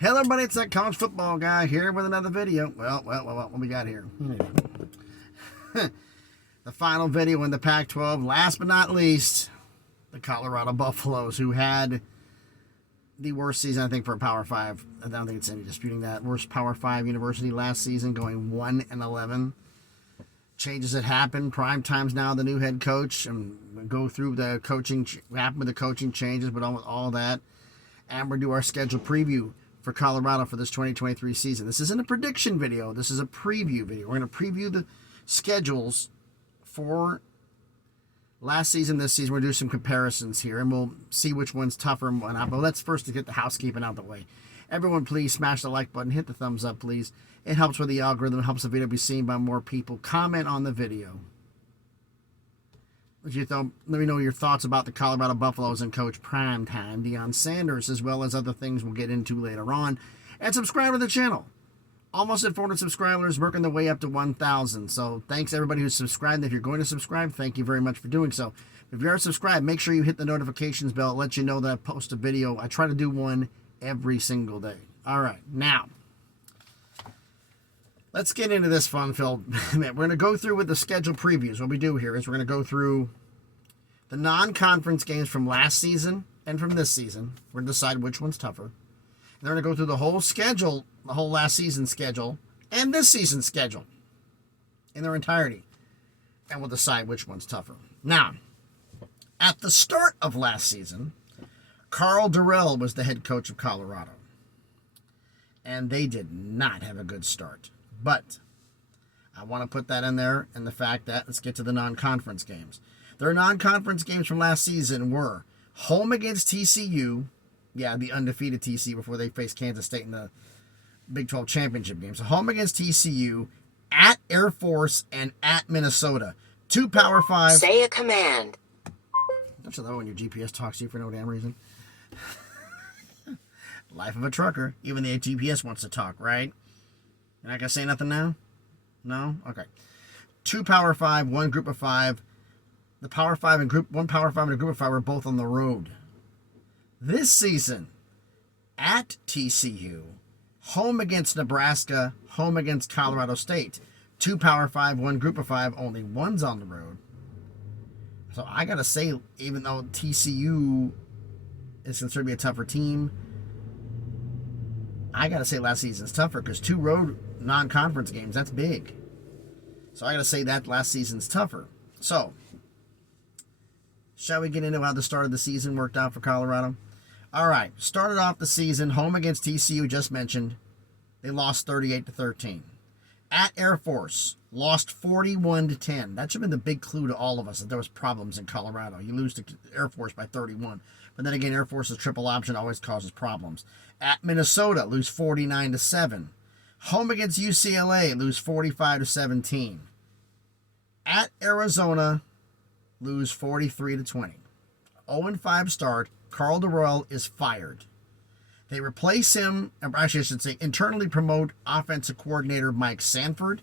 Hello everybody, it's that college football guy here with another video. Well, what we got here? The final video in the Pac-12. Last but not least, the Colorado Buffaloes, who had the worst season, I think, for a Power 5. I don't think it's any disputing that. Worst Power 5 university last season, going 1-11. Changes that happened. Prime time's now the new head coach. And go through the coaching, what happened with the coaching changes, but all that. And we'll do our schedule preview for Colorado for this 2023 season. This isn't a prediction video. This is a preview video. We're going to preview the schedules for last season, this season. We'll do some comparisons here, and we'll see which one's tougher and whatnot. But let's first get the housekeeping out of the way. Everyone, please smash the like button. Hit the thumbs up, please. It helps with the algorithm. It helps the video be seen by more people. Comment on the video. Let me know your thoughts about the Colorado Buffaloes and Coach Primetime Deion Sanders, as well as other things we'll get into later on. And subscribe to the channel. Almost at 400 subscribers, working the way up to 1,000. So thanks everybody who's subscribed. If you're going to subscribe, thank you very much for doing so. If you are subscribed, make sure you hit the notifications bell. It lets you know that I post a video. I try to do one every single day. All right, now let's get into this fun-filled minute. We're going to go through with the schedule previews. What we do here is we're going to go through the non-conference games from last season and from this season. We're going to decide which one's tougher. And then we're going to go through the whole schedule, the whole last season's schedule, and this season's schedule in their entirety. And we'll decide which one's tougher. Now, at the start of last season, Karl Dorrell was the head coach of Colorado. And they did not have a good start. But I want to put that in there, and the fact that, let's get to the non-conference games. Their non-conference games from last season were home against TCU, the undefeated TCU before they faced Kansas State in the Big 12 championship game. So home against TCU, at Air Force, and at Minnesota. 2 Power 5. Say a command. Don't you love when your GPS talks to you for no damn reason? Life of a trucker. Even the GPS wants to talk, right? You're not going to say nothing now? No? Okay. 2 Power 5, 1 Group of 5. The Power 5 and one Power 5 and a Group of 5 were both on the road. This season, at TCU, home against Nebraska, home against Colorado State. 2 Power 5, 1 Group of 5, only one's on the road. So I got to say, even though TCU is considered to be a tougher team, I got to say last season's tougher because 2 road non-conference games, that's big. So I got to say that last season's tougher. So, shall we get into how the start of the season worked out for Colorado? All right, started off the season home against TCU, just mentioned. They lost 38-13. At Air Force, lost 41-10. That should have been the big clue to all of us that there was problems in Colorado. You lose to Air Force by 31. But then again, Air Force's triple option always causes problems. At Minnesota, lose 49-7. Home against UCLA, lose 45-17. At Arizona, lose 43-20. 0-5 start. Karl Dorrell is fired. They replace him, actually I should say, internally promote offensive coordinator Mike Sanford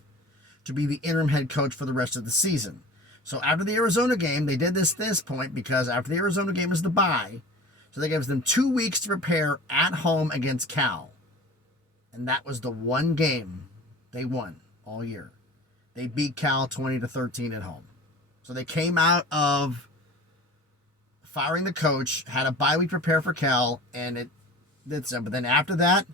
to be the interim head coach for the rest of the season. So after the Arizona game, they did this point because after the Arizona game is the bye. So that gives them 2 weeks to prepare at home against Cal. And that was the one game they won all year. They beat Cal 20-13 at home. So they came out of firing the coach, had a bye week prepare for Cal, and it did some. But then after that,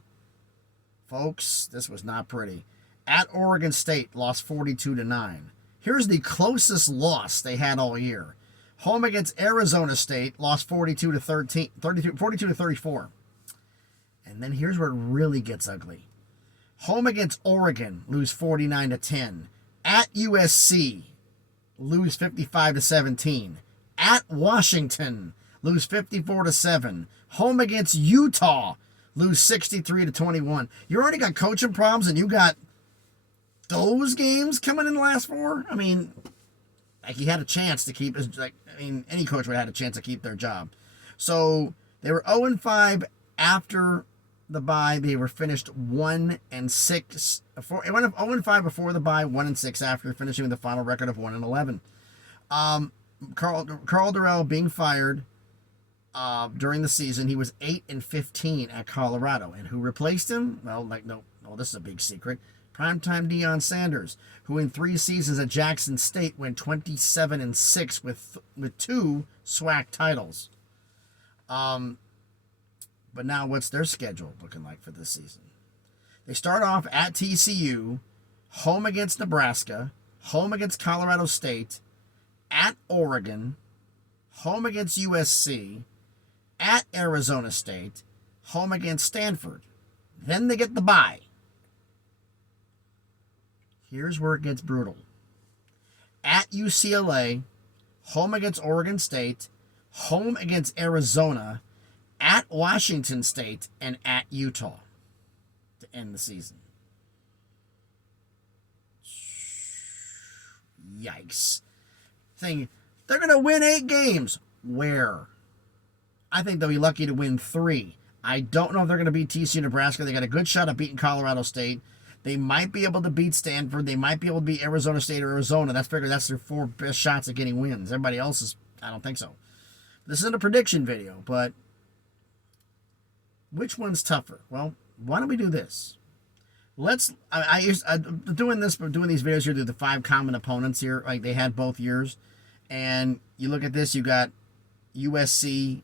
folks, this was not pretty. At Oregon State, lost 42-9. Here's the closest loss they had all year. Home against Arizona State, lost 42-34. And then here's where it really gets ugly. Home against Oregon, lose 49-10. At USC, lose 55-17. At Washington, lose 54-7. Home against Utah, lose 63-21. You already got coaching problems, and you got those games coming in the last 4. I mean, like he had a chance to keep his. Any coach would have had a chance to keep their job. So they were 0-5 after the bye. They were finished 1-6. It went up 0-5 before the bye, 1-6 after, finishing with the final record of 1-11. Karl Dorrell being fired during the season. He was 8-15 at Colorado. And who replaced him? Well, no, this is a big secret. Primetime Deion Sanders, who in 3 seasons at Jackson State went 27-6 with 2 SWAC titles. But now what's their schedule looking like for this season? They start off at TCU, home against Nebraska, home against Colorado State, at Oregon, home against USC, at Arizona State, home against Stanford. Then they get the bye. Here's where it gets brutal. At UCLA, home against Oregon State, home against Arizona, at Washington State, and at Utah to end the season. Yikes. They're going to win 8 games. Where? I think they'll be lucky to win 3. I don't know if they're going to beat TCU, Nebraska. They got a good shot at beating Colorado State. They might be able to beat Stanford. They might be able to beat Arizona State or Arizona. That's their 4 best shots at getting wins. Everybody else is, I don't think so. This isn't a prediction video, but which one's tougher? Well, why don't we do this? I'm doing these videos here, do the 5 common opponents here, like they had both years. And you look at this, you got USC.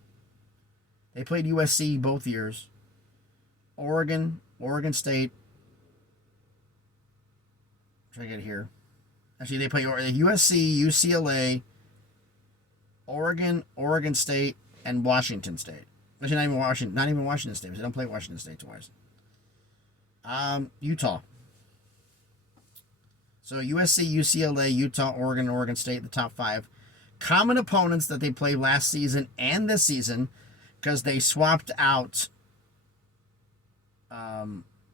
They played USC both years. Oregon State. Try to get it here. Actually, they play USC, UCLA, Oregon State, and Washington State. Actually, not even Washington State. They don't play Washington State twice. Utah. So USC, UCLA, Utah, Oregon State, the top 5. Common opponents that they played last season and this season, because they swapped out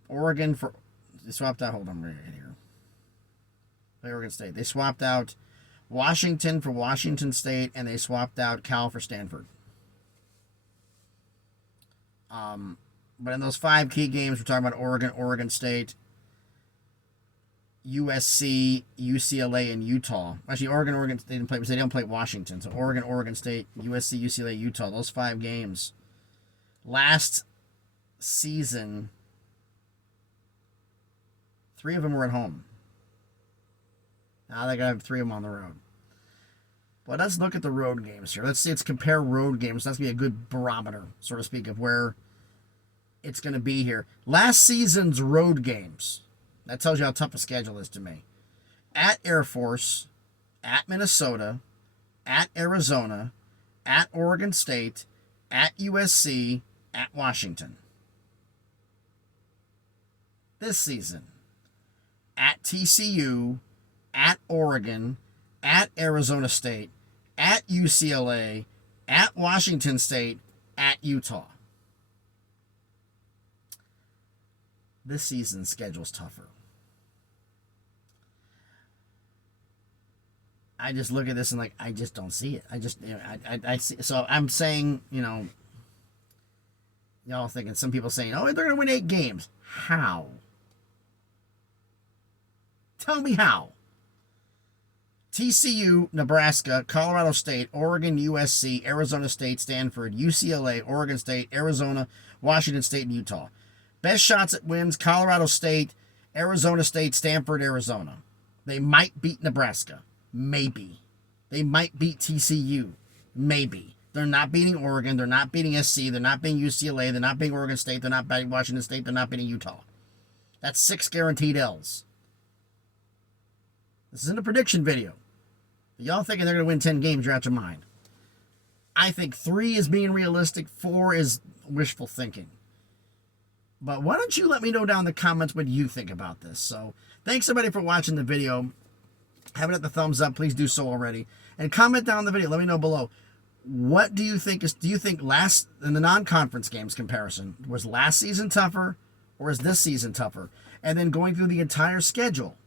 Oregon for... They swapped out... Hold on, right here. Play Oregon State. They swapped out Washington for Washington State, and they swapped out Cal for Stanford. But in those 5 key games, we're talking about Oregon State, USC, UCLA, and Utah. Actually, Oregon State didn't play because they don't play Washington. So Oregon State, USC, UCLA, Utah. Those 5 games. Last season, 3 of them were at home. Now they got to have 3 of them on the road. But let's look at the road games here. Let's compare road games. That's going to be a good barometer, so to speak, of where it's going to be here. Last season's road games. That tells you how tough a schedule is to me. At Air Force, at Minnesota, at Arizona, at Oregon State, at USC, at Washington. This season, at TCU, at Oregon, at Arizona State, at UCLA, at Washington State, at Utah. This season's schedule's tougher. I just look at this and I just don't see it. I see. So I'm saying, y'all thinking, some people saying, oh, they're going to win 8 games. How? Tell me how. TCU, Nebraska, Colorado State, Oregon, USC, Arizona State, Stanford, UCLA, Oregon State, Arizona, Washington State, and Utah. Best shots at wins, Colorado State, Arizona State, Stanford, Arizona. They might beat Nebraska. Maybe. They might beat TCU. Maybe. They're not beating Oregon. They're not beating SC. They're not beating UCLA. They're not beating Oregon State. They're not beating Washington State. They're not beating Utah. That's 6 guaranteed L's. This isn't a prediction video. Y'all thinking they're going to win 10 games, you're out your mind. I think 3 is being realistic. 4 is wishful thinking. But why don't you let me know down in the comments what you think about this. So, thanks everybody for watching the video. Have it at the thumbs up. Please do so already. And comment down in the video. Let me know below. What do you think in the non-conference games comparison, was last season tougher or is this season tougher? And then going through the entire schedule,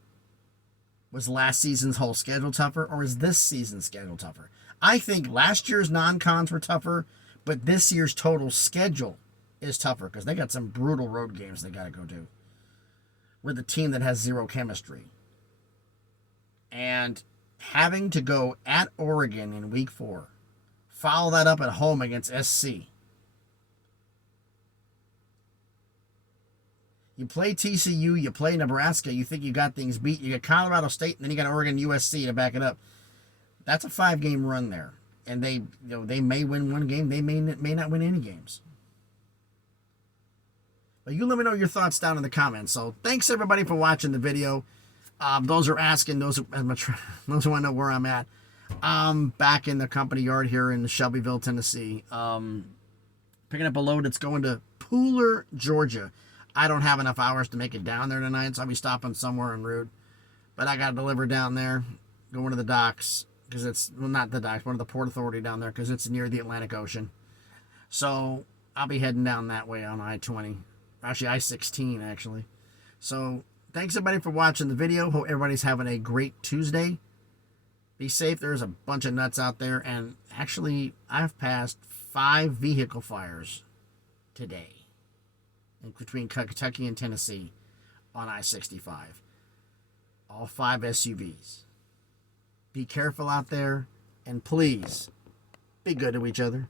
was last season's whole schedule tougher or is this season's schedule tougher? I think last year's non-cons were tougher, but this year's total schedule is tougher because they got some brutal road games they got to go do with a team that has 0 chemistry. And having to go at Oregon in week 4, Follow that up at home against SC. You play TCU, you play Nebraska, you think you got things beat. You got Colorado State, and then you got Oregon, USC to back it up. That's a 5-game run there, and they may win one game, they may not win any games. But you let me know your thoughts down in the comments. So thanks everybody for watching the video. Those who are asking, those who want to know where I'm at. I'm back in the company yard here in Shelbyville, Tennessee. Picking up a load that's going to Pooler, Georgia. I don't have enough hours to make it down there tonight, so I'll be stopping somewhere en route. But I got to deliver down there, going to the docks, because it's, well, not the docks, one of the Port Authority down there, because it's near the Atlantic Ocean. So I'll be heading down that way on I-20. Actually, I-16, actually. So thanks, everybody, for watching the video. Hope everybody's having a great Tuesday. Be safe. There's a bunch of nuts out there. And actually, I've passed 5 vehicle fires today between Kentucky and Tennessee on I-65. All 5 SUVs. Be careful out there. And please, be good to each other.